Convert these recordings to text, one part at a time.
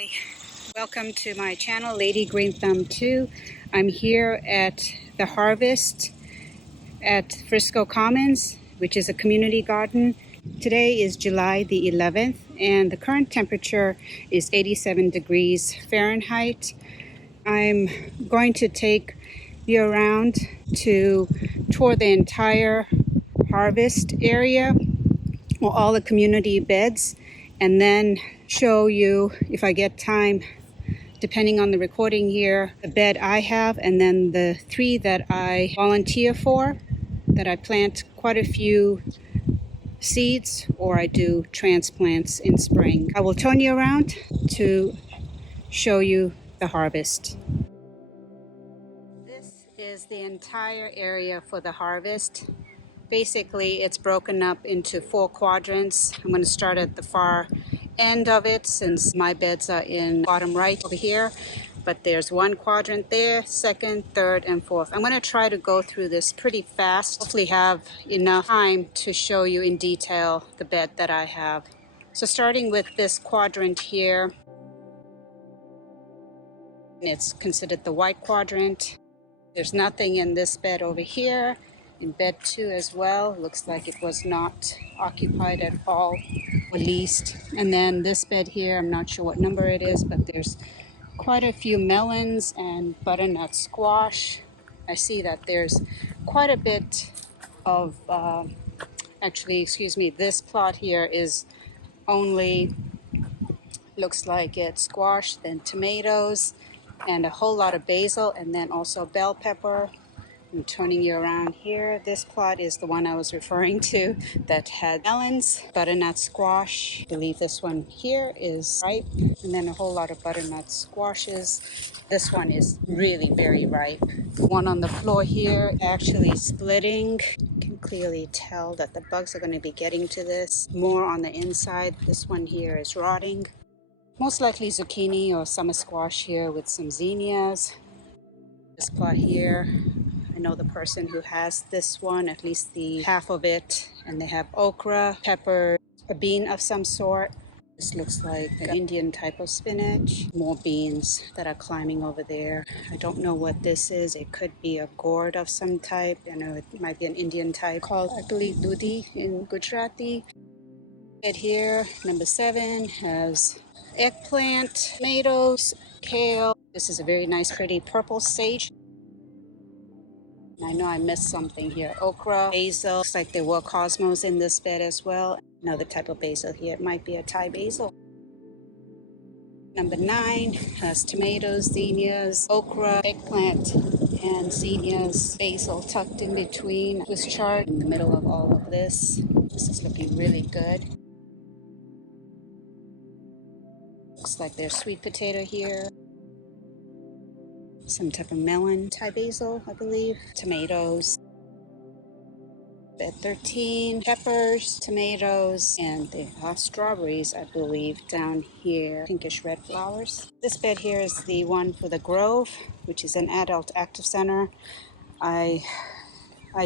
Hi, welcome to my channel, Lady Green Thumb 2. I'm here at the harvest at Frisco Commons, which is a community garden. Today is July the 11th, and the current temperature is 87 degrees Fahrenheit. I'm going to take you around to tour the entire harvest area, or all the community beds, and then show you, if I get time, depending on the recording here, the bed I have, and then the 3 that I volunteer for, that I plant quite a few seeds, or I do transplants in spring. I will turn you around to show you the harvest. This is the entire area for the harvest. Basically, it's broken up into 4 quadrants. I'm going to start at the far end of it, since my beds are in bottom right over here. But there's 1 quadrant there, 2nd, 3rd, and 4th. I'm going to try to go through this pretty fast. Hopefully have enough time to show you in detail the bed that I have. So starting with this quadrant here, it's considered the white quadrant. There's nothing in this bed over here. In bed 2 as well, looks like it was not occupied at all, or least. And then this bed here, I'm not sure what number it is, but there's quite a few melons and butternut squash. I see that there's quite a bit of, this plot here is only, looks like it's squash, then tomatoes, and a whole lot of basil, and then also bell pepper. I'm turning you around here. This plot is the one I was referring to that had melons, butternut squash. I believe this one here is ripe, and then a whole lot of butternut squashes. This one is really very ripe. The one on the floor here actually splitting. You can clearly tell that the bugs are going to be getting to this more on the inside. This one here is rotting. Most likely zucchini or summer squash here with some zinnias. This plot here, I know the person who has this one, at least the half of it, and they have okra, pepper, a bean of some sort. This looks like an Indian type of spinach. More beans that are climbing over there. I don't know what this is. It could be a gourd of some type. I know it might be an Indian type called, I believe, dudi in Gujarati. Bed here, number 7, has eggplant, tomatoes, kale. This is a very nice, pretty purple sage. I know I missed something here. Okra, basil. Looks like there were cosmos in this bed as well. Another type of basil here. It might be a Thai basil. Number 9 has tomatoes, zinnias, okra, eggplant, and zinnias. Basil tucked in between. Swiss chard in the middle of all of this. This is looking really good. Looks like there's sweet potato here. Some type of melon, Thai basil, I believe. Tomatoes. Bed 13, peppers, tomatoes, and there are strawberries, I believe, down here. Pinkish red flowers. This bed here is the one for the Grove, which is an adult active center. I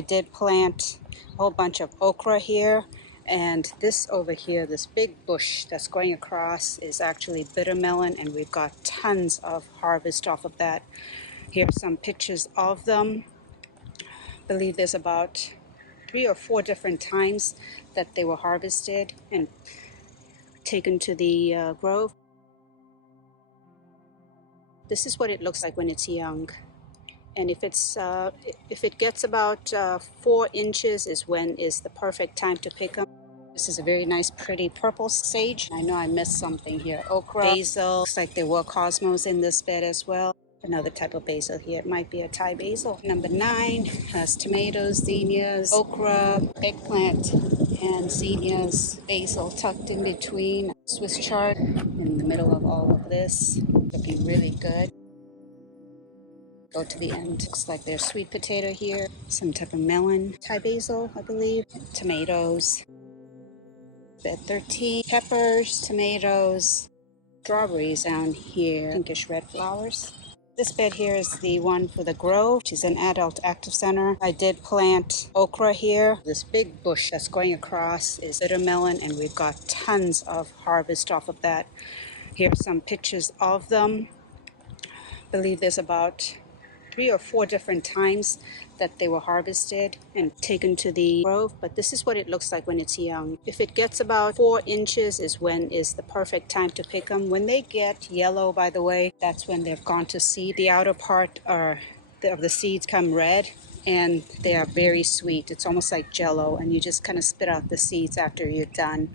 did plant a whole bunch of okra here. And this over here, this big bush that's going across, is actually bitter melon, and we've got tons of harvest off of that. Here are some pictures of them. I believe there's about 3 or 4 different times that they were harvested and taken to the grove. This is what it looks like when it's young. And if it gets about 4 inches is the perfect time to pick them. This is a very nice, pretty purple sage. I know I missed something here. Okra, basil. Looks like there were cosmos in this bed as well. Another type of basil here. It might be a Thai basil. Number 9 has tomatoes, zinnias, okra, eggplant, and zinnias. Basil tucked in between. Swiss chard in the middle of all of this. Looking really good. Go to the end. Looks like there's sweet potato here. Some type of melon. Thai basil, I believe. Tomatoes. Bed 13. Peppers, tomatoes, strawberries down here. Pinkish red flowers. This bed here is the one for the Grove, which is an adult active center. I did plant okra here. This big bush that's going across is bitter melon, and we've got tons of harvest off of that. Here are some pictures of them. I believe there's about 3 or 4 different times that they were harvested and taken to the grove, but this is what it looks like when it's young. If it gets about 4 inches is when is the perfect time to pick them. When they get yellow, by the way, that's when they've gone to seed. The outer part of the seeds come red, and they are very sweet. It's almost like jello, and you just kind of spit out the seeds after you're done.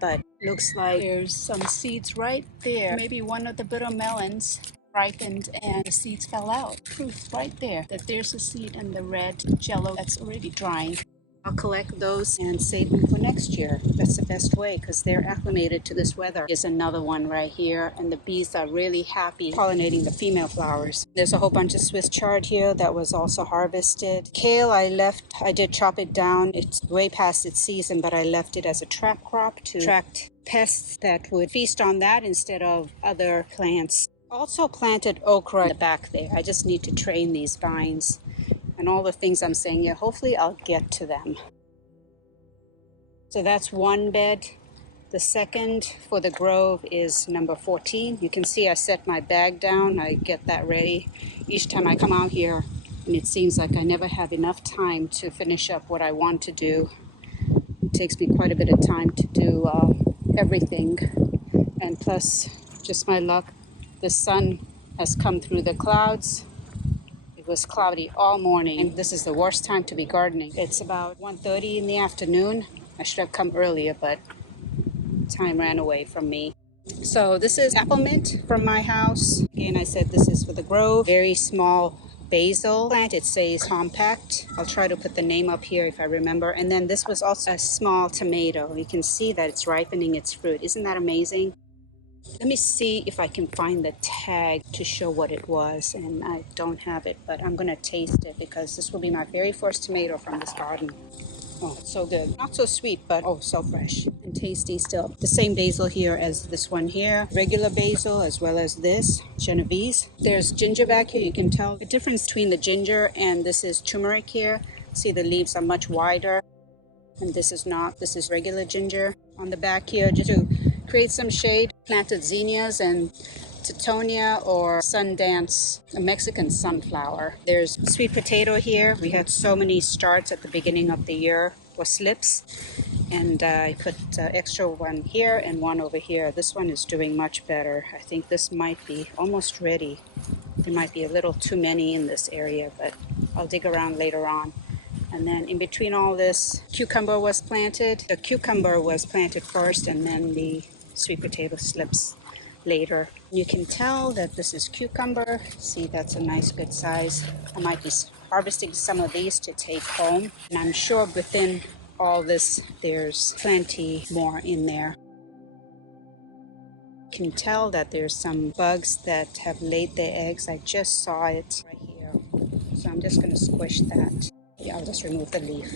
But looks like there's some seeds right there. Maybe one of the bitter melons ripened and the seeds fell out. Proof right there that there's a seed in the red jello that's already drying. I'll collect those and save them for next year. That's the best way because they're acclimated to this weather. Here's another one right here, and the bees are really happy pollinating the female flowers. There's a whole bunch of Swiss chard here that was also harvested. Kale I did chop it down. It's way past its season, but I left it as a trap crop to attract pests that would feast on that instead of other plants. Also planted okra in the back there. I just need to train these vines. And all the things I'm saying here, hopefully I'll get to them. So that's one bed. The second for the grove is number 14. You can see I set my bag down. I get that ready each time I come out here. And it seems like I never have enough time to finish up what I want to do. It takes me quite a bit of time to do everything. And plus, just my luck, the sun has come through the clouds. It was cloudy all morning, and this is the worst time to be gardening. It's about 1:30 in the afternoon. I should have come earlier, but time ran away from me. So this is apple mint from my house. Again, I said this is for the grove. Very small basil plant. It says compact. I'll try to put the name up here if I remember. And then this was also a small tomato. You can see that it's ripening its fruit. Isn't that amazing? Let me see if I can find the tag to show what it was, and I don't have it, but I'm gonna taste it because this will be my very first tomato from this garden. Oh, it's so good. Not so sweet, but oh, so fresh and tasty still. The same basil here as this one here. Regular basil as well as this, Genovese. There's ginger back here. You can tell the difference between the ginger and this is turmeric here. See, the leaves are much wider, and this is not. This is regular ginger. On the back here, just to create some shade, planted zinnias and Teutonia or Sundance, a Mexican sunflower. There's sweet potato here. We had so many starts at the beginning of the year, or slips, and I put extra one here and one over here. This one is doing much better. I think this might be almost ready. There might be a little too many in this area, but I'll dig around later on. And then in between all this, cucumber was planted. The cucumber was planted first, and then the sweet potato slips later. You can tell that this is cucumber. See, that's a nice good size. I might be harvesting some of these to take home. And I'm sure within all this, there's plenty more in there. You can tell that there's some bugs that have laid their eggs. I just saw it right here. So I'm just gonna squish that. Yeah, I'll just remove the leaf.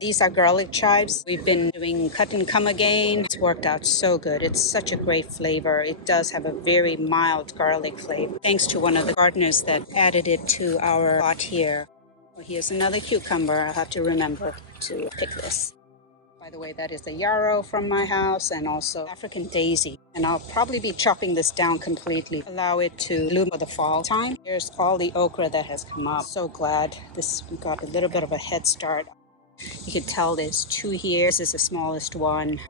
These are garlic chives. We've been doing cut and come again. It's worked out so good. It's such a great flavor. It does have a very mild garlic flavor. Thanks to one of the gardeners that added it to our pot here. Well, here's another cucumber. I'll have to remember to pick this. By the way, that is the yarrow from my house and also African daisy. And I'll probably be chopping this down completely. Allow it to bloom for the fall time. Here's all the okra that has come up. So glad this got a little bit of a head start. You can tell there's 2 here. This is the smallest one.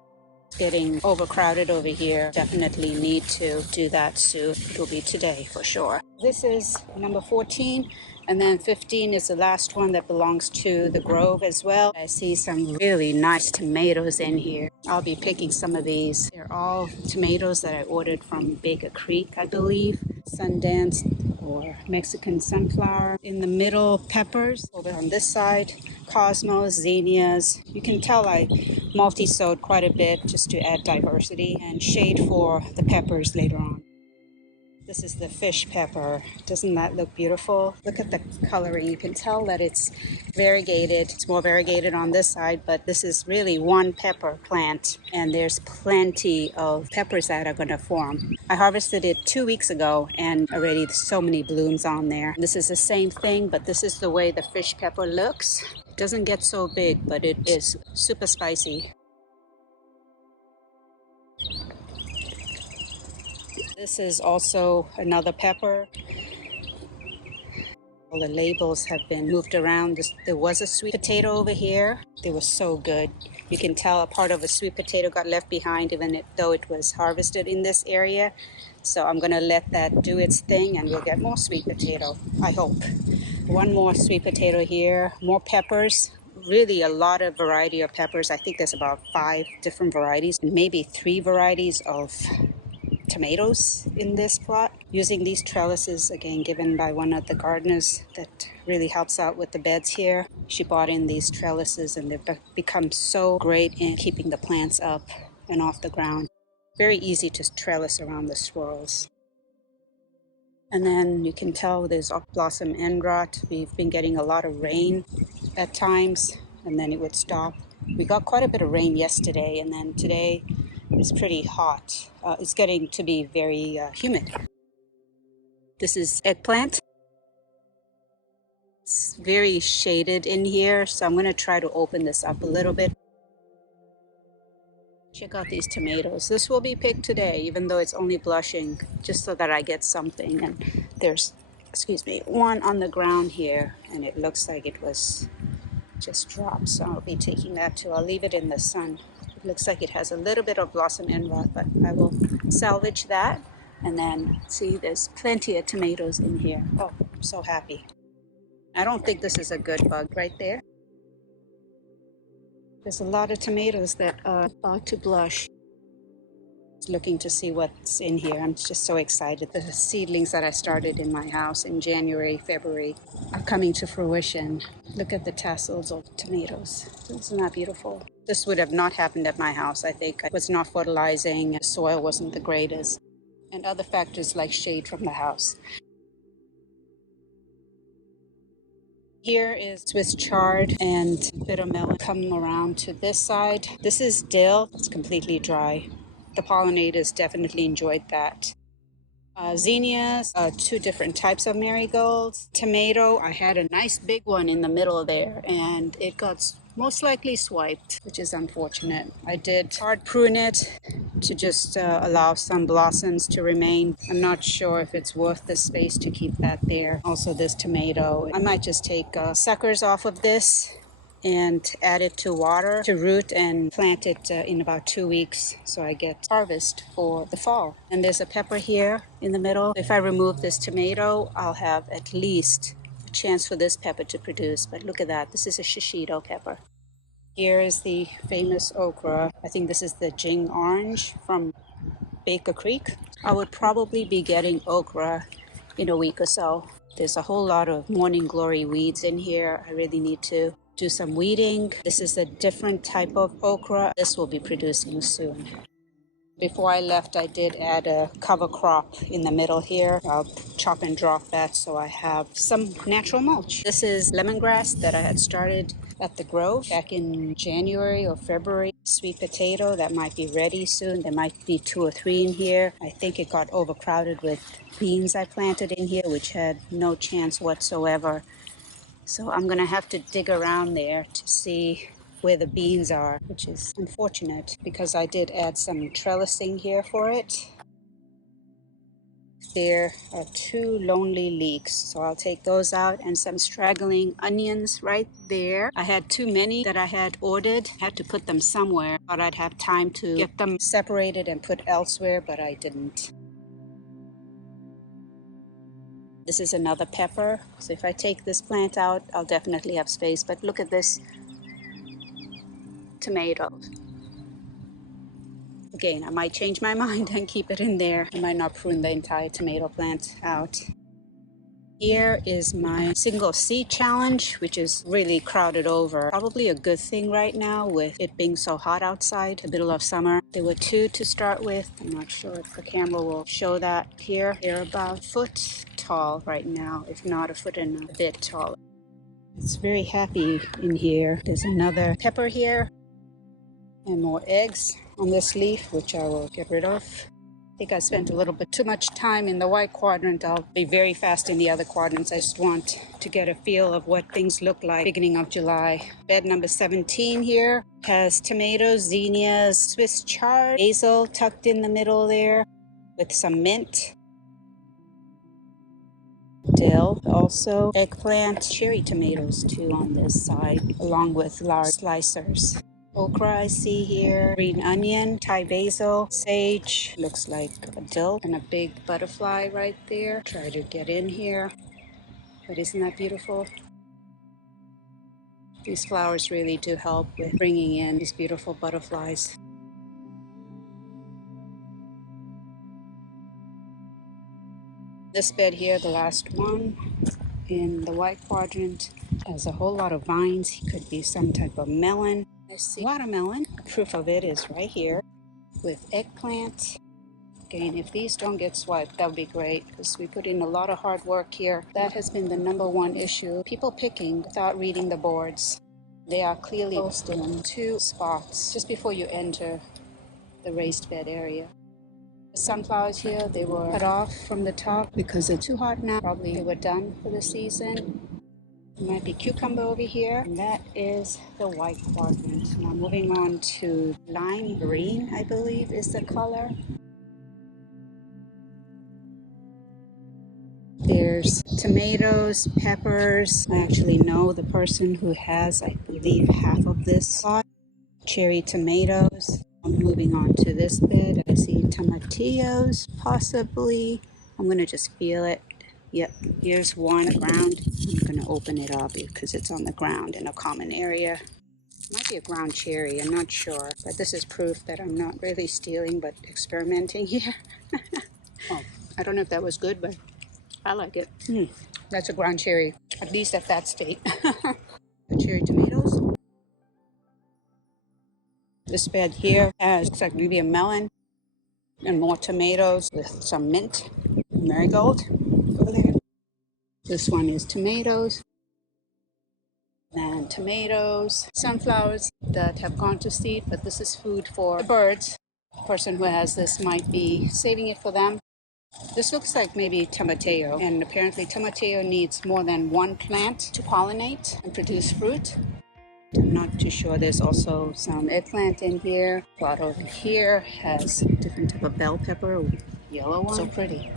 It's getting overcrowded over here. Definitely need to do that soon. It will be today for sure. This is number 14. And then 15 is the last one that belongs to the grove as well. I see some really nice tomatoes in here. I'll be picking some of these. They're all tomatoes that I ordered from Baker Creek, I believe. Sundance or Mexican sunflower. In the middle, peppers. Over on this side, cosmos, zinnias. You can tell I multi-sowed quite a bit just to add diversity and shade for the peppers later on. This is the fish pepper. Doesn't that look beautiful? Look at the coloring. You can tell that it's variegated. It's more variegated on this side, but this is really one pepper plant, and there's plenty of peppers that are going to form. I harvested it 2 weeks ago, and already so many blooms on there. This is the same thing, but this is the way the fish pepper looks. It doesn't get so big, but it is super spicy. This is also another pepper. All the labels have been moved around. There was a sweet potato over here. They were so good. You can tell a part of a sweet potato got left behind though it was harvested in this area. So I'm going to let that do its thing and we'll get more sweet potato, I hope. One more sweet potato here, more peppers. Really a lot of variety of peppers. I think there's about 5 different varieties, maybe 3 varieties of tomatoes in this plot. Using these trellises, again, given by one of the gardeners that really helps out with the beds here. She bought in these trellises and they've become so great in keeping the plants up and off the ground. Very easy to trellis around the swirls. And then you can tell there's blossom end rot. We've been getting a lot of rain at times and then it would stop. We got quite a bit of rain yesterday and then today it's pretty hot. It's getting to be very humid. This is eggplant. It's very shaded in here, so I'm going to try to open this up a little bit. Check out these tomatoes. This will be picked today, even though it's only blushing, just so that I get something. And there's, one on the ground here, and it looks like it was just dropped, so I'll be taking that too. I'll leave it in the sun. It looks like it has a little bit of blossom end rot, but I will salvage that. And then see, there's plenty of tomatoes in here. Oh, I'm so happy. I don't think this is a good bug right there. There's a lot of tomatoes that are about to blush. Looking to see what's in here. I'm just so excited. The seedlings that I started in my house in January, February are coming to fruition. Look at the tassels of tomatoes. Isn't that beautiful? This would have not happened at my house. I think I was not fertilizing. The soil wasn't the greatest. And other factors like shade from the house. Here is Swiss chard and bitter melon. Come around to this side. This is dill. It's completely dry. The pollinators definitely enjoyed that. Zinnias, 2 different types of marigolds. Tomato, I had a nice big one in the middle there and it got most likely swiped, which is unfortunate. I did hard prune it to just allow some blossoms to remain. I'm not sure if it's worth the space to keep that there. Also this tomato, I might just take suckers off of this and add it to water to root and plant it in about 2 weeks so I get harvest for the fall. And there's a pepper here in the middle. If I remove this tomato, I'll have at least a chance for this pepper to produce. But look at that, this is a shishito pepper. Here is the famous okra. I think this is the Jing orange from Baker Creek. I would probably be getting okra in a week or so. There's a whole lot of morning glory weeds in here. I really need to do some weeding. This is a different type of okra. This will be producing soon. Before I left, I did add a cover crop in the middle here. I'll chop and drop that so I have some natural mulch. This is lemongrass that I had started at the Grove back in January or February. Sweet potato that might be ready soon. There might be 2 or 3 in here. I think it got overcrowded with beans I planted in here, which had no chance whatsoever. So I'm going to have to dig around there to see where the beans are, which is unfortunate because I did add some trellising here for it. There are 2 lonely leeks, so I'll take those out, and some straggling onions right there. I had too many that I had ordered, had to put them somewhere. Thought I'd have time to get them separated and put elsewhere, but I didn't. This is another pepper, so if I take this plant out, I'll definitely have space. But look at this tomato. Again, I might change my mind and keep it in there. I might not prune the entire tomato plant out. Here is my single seed challenge, which is really crowded over. Probably a good thing right now with it being so hot outside, the middle of summer. There were 2 to start with. I'm not sure if the camera will show that here. They're about a foot tall right now, if not a foot and a bit taller. It's very happy in here. There's another pepper here and more eggs on this leaf, which I will get rid of. I think I spent a little bit too much time in the white quadrant. I'll be very fast in the other quadrants. I just want to get a feel of what things look like beginning of July. Bed number 17 here has tomatoes, zinnias, Swiss chard, basil tucked in the middle there. with some mint, dill, also eggplant, cherry tomatoes too on this side, along with large slicers. Okra I see here, green onion, Thai basil, sage, looks like a dill, and a big butterfly right there. Try to get in here, but isn't that beautiful? These flowers really do help with bringing in these beautiful butterflies. This bed here, the last one in the white quadrant, has a whole lot of vines. Could be some type of melon. I see watermelon. Proof of it is right here with eggplant. Again, if these don't get swiped, that would be great because we put in a lot of hard work here. That has been the #1 issue. People picking without reading the boards. They are clearly posted in 2 spots just before you enter the raised bed area. The sunflowers here, they were cut off from the top because they're too hot now. Probably they were done for the season. There might be cucumber over here. And that is the white quadrant. Now moving on to lime green, I believe is the color. There's tomatoes, peppers. I actually know the person who has, I believe, half of this plot. Cherry tomatoes. I'm moving on to this bed. I see tomatillos, possibly. I'm going to just feel it. Yep, here's one on the ground. I'm going to open it up because it's on the ground in a common area. Might be a ground cherry, I'm not sure. But this is proof that I'm not really stealing, but experimenting here. Oh, I don't know if that was good, but I like it. That's a ground cherry, at least at that state. The cherry tomatoes. This bed here has, looks like maybe a melon and more tomatoes with some mint, marigold over there. This one is tomatoes and tomatoes, sunflowers that have gone to seed, but this is food for the birds. The person who has this might be saving it for them. This looks like maybe tomatillo, and apparently tomatillo needs more than 1 plant to pollinate and produce fruit. I'm not too sure. There's also some eggplant in here. Plot over here has different type of bell pepper, yellow one. So pretty.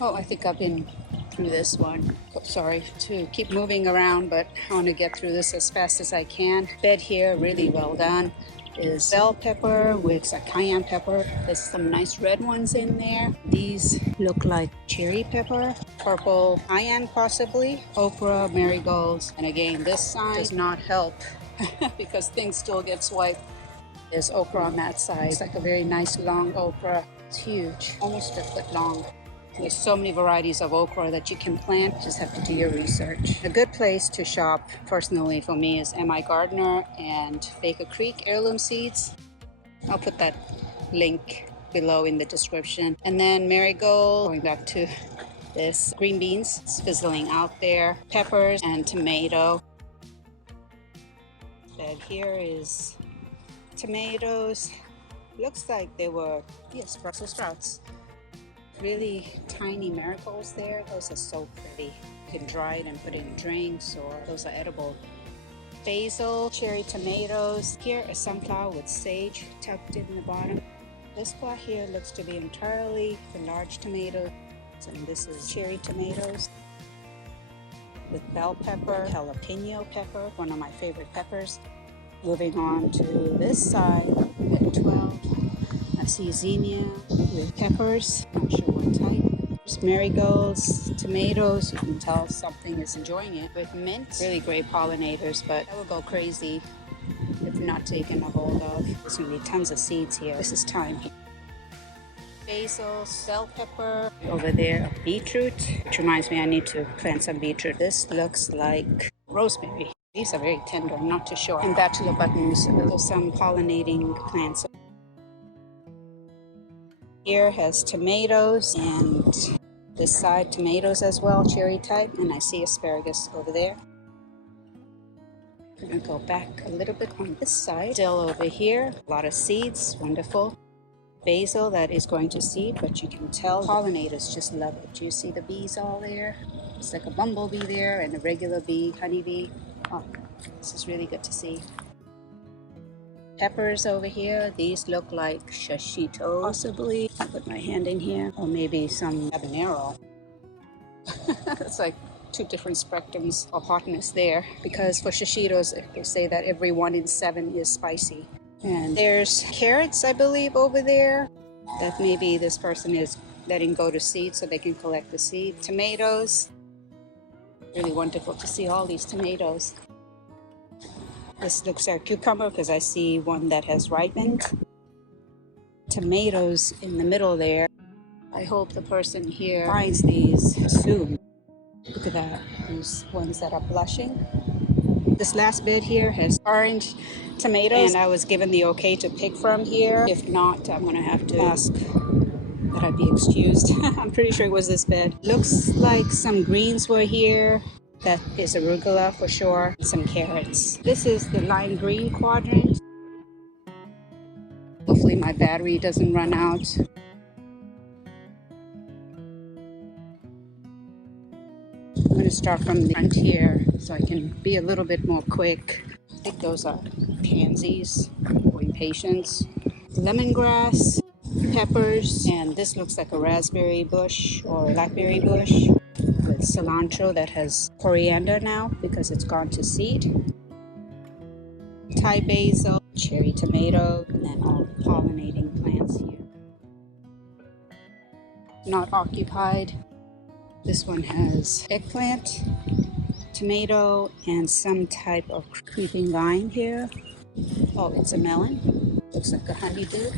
Oh, I think I've been through this one. Oh, sorry to keep moving around, but I want to get through this as fast as I can. Bed here, really well done. Is bell pepper with a cayenne pepper. There's some nice red ones in there. These look like cherry pepper, purple cayenne possibly, okra, marigolds. And again, this sign does not help because things still get swiped. There's okra on that side. It's like a very nice long okra. It's huge, almost a foot long. There's so many varieties of okra that you can plant. Just have to do your research. A good place to shop, personally for me, is M.I. Gardner and Baker Creek Heirloom Seeds. I'll put that link below in the description. And then marigold, going back to this, green beans, it's fizzling out there, peppers and tomato. Bed here is tomatoes. Looks like they were, yes, Brussels sprouts. Really tiny marigolds there. Those are so pretty. You can dry it and put it in drinks, or those are edible. Basil, cherry tomatoes. Here a sunflower with sage tucked in the bottom. This plot here looks to be entirely the large tomato, and this is cherry tomatoes with bell pepper, jalapeno pepper, one of my favorite peppers. Moving on to this side at 12. I see zinnia with peppers, not sure what type. There's marigolds, tomatoes, you can tell something is enjoying it. With mint, really great pollinators, but that will go crazy if not taken a hold of. There's going to be tons of seeds here. This is time. Basil, bell pepper, over there a beetroot, which reminds me I need to plant some beetroot. This looks like rosemary. These are very tender, I'm not too sure. And bachelor buttons, there's some pollinating plants. Here has tomatoes, and this side tomatoes as well, cherry type, and I see asparagus over there. I'm going to go back a little bit on this side. Dill over here, a lot of seeds, wonderful. Basil that is going to seed, but you can tell pollinators just love it. Do you see the bees all there? It's like a bumblebee there and a regular bee, honeybee. Oh, this is really good to see. Peppers over here. These look like shishito, possibly. I'll put my hand in here. Or maybe some habanero. It's like two different spectrums of hotness there. Because for shishitos, they say that every 1 in 7 is spicy. And there's carrots, I believe, over there. That maybe this person is letting go to seed so they can collect the seed. Tomatoes. Really wonderful to see all these tomatoes. This looks like cucumber because I see one that has ripened. Tomatoes in the middle there. I hope the person here finds these soon. Look at that, these ones that are blushing. This last bed here has orange tomatoes, and I was given the okay to pick from here. If not, I'm gonna have to ask that I be excused. I'm pretty sure it was this bed. Looks like some greens were here. That is arugula for sure. Some carrots. This is the lime green quadrant. Hopefully my battery doesn't run out. I'm going to start from the front here so I can be a little bit more quick. I think those are pansies or impatiens. Lemongrass, peppers, and this looks like a raspberry bush or blackberry bush with cilantro that has coriander now because it's gone to seed. Thai basil, cherry tomato, and then all the pollinating plants here. Not occupied. This one has eggplant, tomato, and some type of creeping vine here. Oh, it's a melon. Looks like a honeydew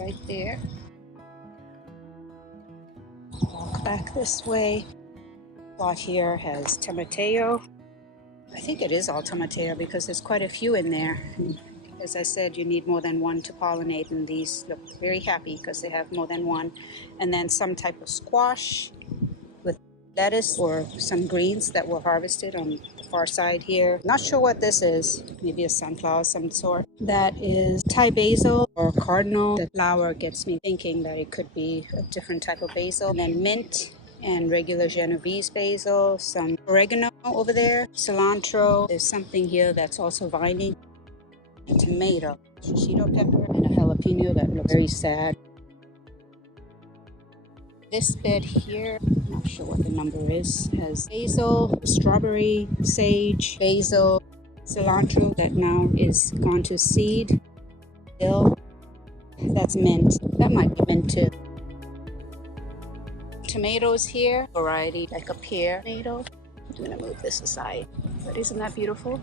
right there. Walk back this way. Plot here has tomateo. I think it is all tomateo because there's quite a few in there. And as I said, you need more than one to pollinate, and these look very happy because they have more than one. And then some type of squash with lettuce or some greens that were harvested on the far side here. Not sure what this is. Maybe a sunflower of some sort. That is Thai basil or cardinal. The flower gets me thinking that it could be a different type of basil. And then mint and regular Genovese basil, some oregano over there, cilantro. There's something here that's also vining. A tomato, shishito pepper, and a jalapeno that looks very sad. This bed here, I'm not sure what the number is, has basil, strawberry, sage, basil, cilantro that now is gone to seed. Dill, that's mint. That might be mint too. Tomatoes here, variety like a pear tomato. I'm gonna move this aside, but isn't that beautiful?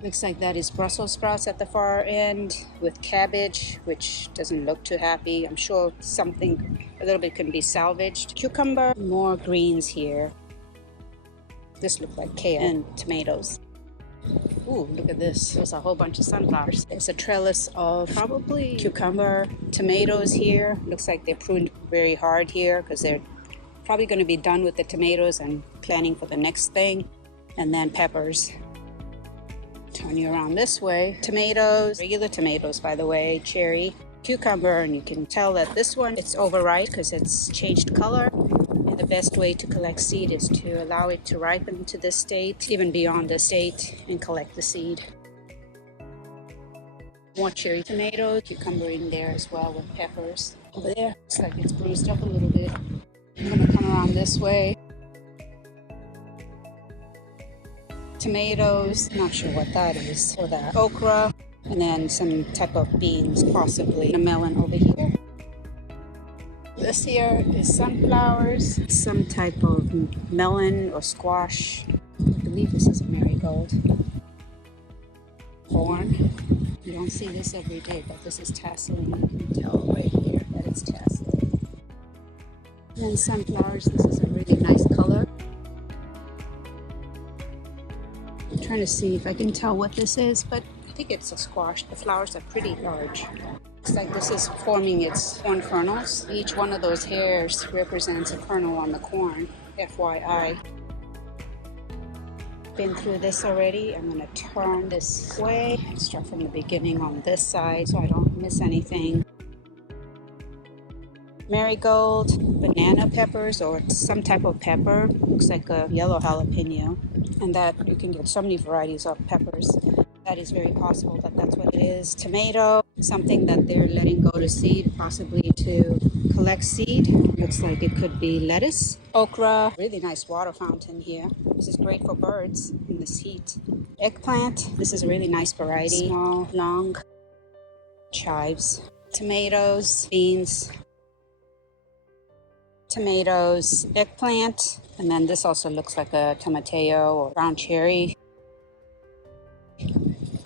Looks like that is Brussels sprouts at the far end with cabbage, which doesn't look too happy. I'm sure something a little bit can be salvaged. Cucumber, more greens here. This looks like kale and tomatoes. Ooh, look at this. There's a whole bunch of sunflowers. There's a trellis of probably cucumber, tomatoes here. Looks like they're pruned very hard here because they're probably going to be done with the tomatoes and planning for the next thing. And then peppers. Turn you around this way. Tomatoes, regular tomatoes by the way, cherry, cucumber, and you can tell that this one, it's overripe because it's changed color. And the best way to collect seed is to allow it to ripen to this state, even beyond this state, and collect the seed. More cherry tomatoes, cucumber in there as well with peppers. Over there, looks like it's bruised up a little bit. I'm gonna come around this way. Tomatoes, not sure what that is, or that okra, and then some type of beans, possibly a melon over here. This here is sunflowers, some type of melon or squash. I believe this is a marigold. Corn. You don't see this every day, but this is tasseling. You can tell right here that it's tasseling. And then sunflowers, this is a really nice color. I'm trying to see if I can tell what this is, but I think it's a squash. The flowers are pretty large. Looks like this is forming its corn kernels. Each one of those hairs represents a kernel on the corn, FYI. Been through this already. I'm going to turn this way and start from the beginning on this side so I don't miss anything. Marigold, banana peppers or some type of pepper. Looks like a yellow jalapeno. And that you can get so many varieties of peppers. That is very possible that that's what it is. Tomato, something that they're letting go to seed, possibly to collect seed. Looks like it could be lettuce. Okra, really nice water fountain here. This is great for birds in this heat. Eggplant, this is a really nice variety. Small, long, chives. Tomatoes, beans, tomatoes, eggplant, and then this also looks like a tomatillo or brown cherry.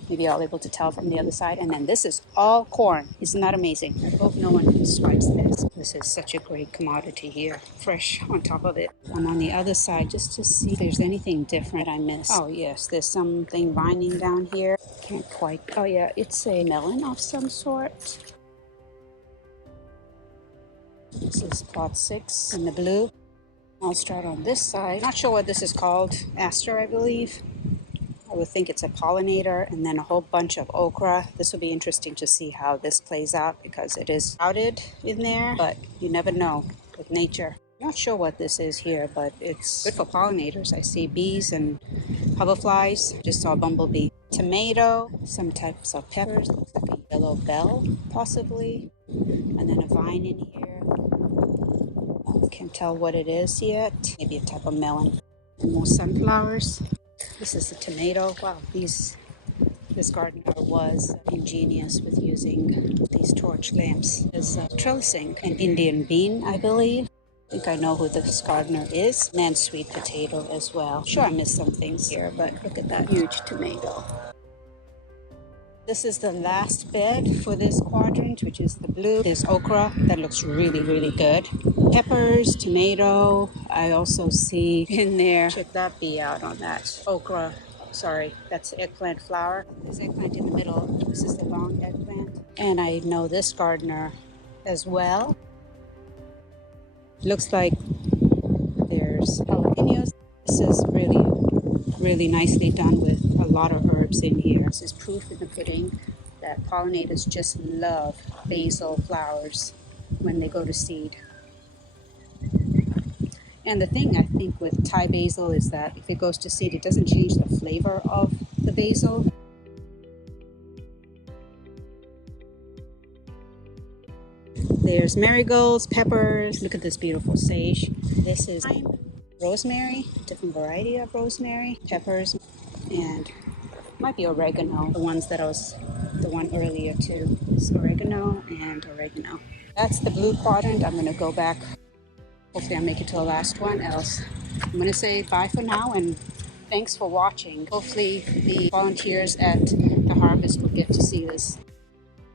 Maybe I'll be able to tell from the other side. And then this is all corn. Isn't that amazing? I hope no one swipes this. This is such a great commodity here. Fresh on top of it. I'm on the other side just to see if there's anything different I missed. Oh yes, there's something vining down here. Can't quite. Oh yeah, it's a melon of some sort. This is plot 6 in the blue. I'll start on this side. Not sure what this is called. Aster, I believe. I would think it's a pollinator, and then a whole bunch of okra. This will be interesting to see how this plays out because it is crowded in there, but you never know with nature. Not sure what this is here, but it's good for pollinators. I see bees and hoverflies. Just saw a bumblebee. Tomato, some types of peppers. Looks like a yellow bell, possibly. And then a vine in here. Can't tell what it is yet. Maybe a type of melon. More sunflowers. This is a tomato. Wow, this gardener was ingenious with using these torch lamps as trellising. An Indian bean, I believe. I think I know who this gardener is. And sweet potato as well. Sure, I missed some things here, but look at that huge tomato. This is the last bed for this quadrant, which is the blue. There's okra that looks really, really good. Peppers, tomato. I also see in there, check that bee out on that. Okra, sorry, that's eggplant flower. There's eggplant in the middle. This is the long eggplant. And I know this gardener as well. Looks like there's jalapenos. This is really nicely done with a lot of herbs in here. This is proof in the pudding that pollinators just love basil flowers when they go to seed. And the thing I think with Thai basil is that if it goes to seed, it doesn't change the flavor of the basil. There's marigolds, peppers. Look at this beautiful sage. This is rosemary, different variety of rosemary, peppers, and might be oregano. The one earlier too. It's oregano and oregano. That's the blue quadrant. I'm gonna go back. Hopefully I'll make it to the last one, else I'm gonna say bye for now and thanks for watching. Hopefully the volunteers at the harvest will get to see this.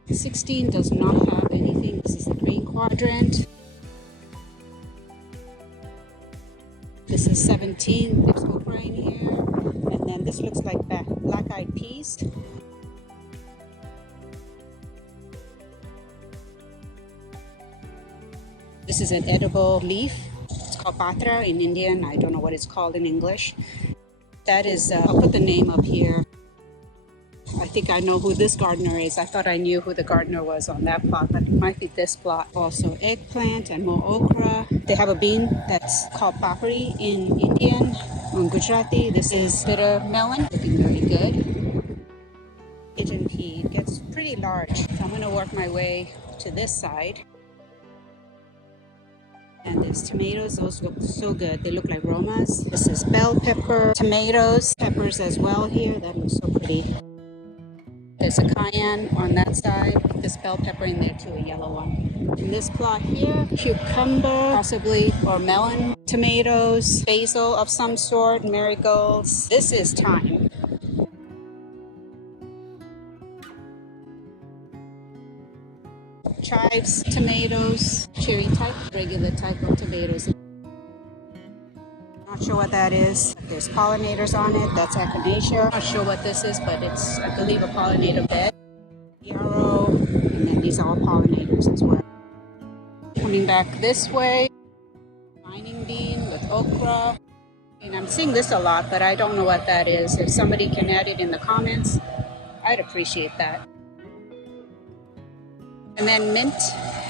16 does not have anything. This is the green quadrant. This is 17, there's okra in here, and then this looks like black-eyed peas. This is an edible leaf. It's called patra in Indian. I don't know what it's called in English. That is, I'll put the name up here. I think I know who this gardener is. I thought I knew who the gardener was on that plot, but it might be this plot. Also eggplant and more okra. They have a bean that's called papri in Indian. On Gujarati, this is bitter melon. Looking very good. Pigeon pea gets pretty large. So I'm going to work my way to this side. And there's tomatoes. Those look so good. They look like romas. This is bell pepper, tomatoes, peppers as well here. That looks so pretty. There's a cayenne on that side. This bell pepper in there too, a yellow one. In this plot here, cucumber, possibly, or melon, tomatoes, basil of some sort, marigolds. This is thyme. Chives, tomatoes, cherry type, regular type of tomatoes. Not sure what that is. There's pollinators on it. That's echinacea. Not sure what this is, but it's, I believe, a pollinator bed. Yarrow, and then these are all pollinators as well. Coming back this way, mining bean with okra. And I'm seeing this a lot, but I don't know what that is. If somebody can add it in the comments, I'd appreciate that. And then mint.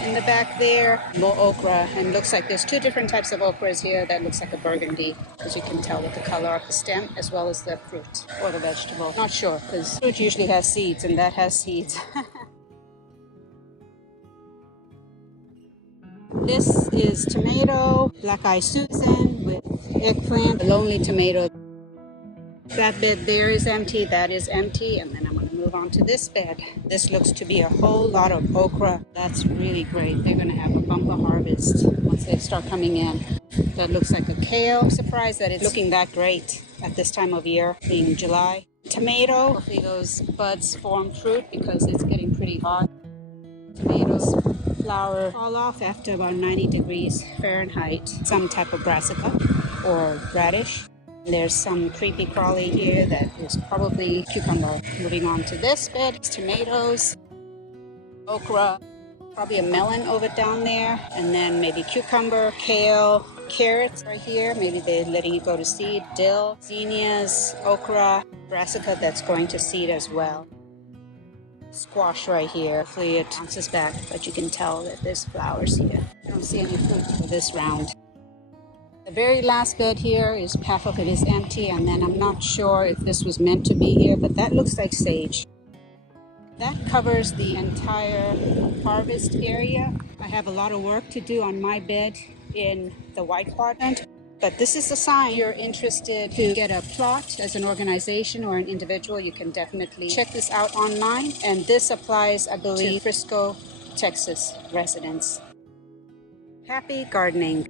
in the back there. More okra, and looks like there's two different types of okras here. That looks like a burgundy, as you can tell with the color of the stem as well as the fruit or the vegetable. Not sure, because fruit usually has seeds and that has seeds. This is tomato, black-eyed Susan with eggplant, the lonely tomato. That bed there is empty, that is empty, and then I'm going to move on to this bed. This looks to be a whole lot of okra. That's really great. They're going to have a bumper harvest once they start coming in. That looks like a kale. I'm surprised that it's looking that great at this time of year, being July. Tomato, hopefully those buds form fruit because it's getting pretty hot. Tomatoes flower fall off after about 90 degrees Fahrenheit. Some type of brassica or radish. There's some creepy crawly here that is probably cucumber. Moving on to this bed, tomatoes, okra, probably a melon over down there, and then maybe cucumber, kale, carrots right here. Maybe they're letting it go to seed, dill, zinnias, okra, brassica that's going to seed as well. Squash right here. Hopefully it bounces back, but you can tell that there's flowers here. I don't see any fruit for this round. The very last bed here is half of it is empty, and then I'm not sure if this was meant to be here, but that looks like sage. That covers the entire harvest area. I have a lot of work to do on my bed in the white quadrant, but this is a sign you're interested to get a plot as an organization or an individual. You can definitely check this out online, and this applies, I believe, to Frisco, Texas residents. Happy gardening.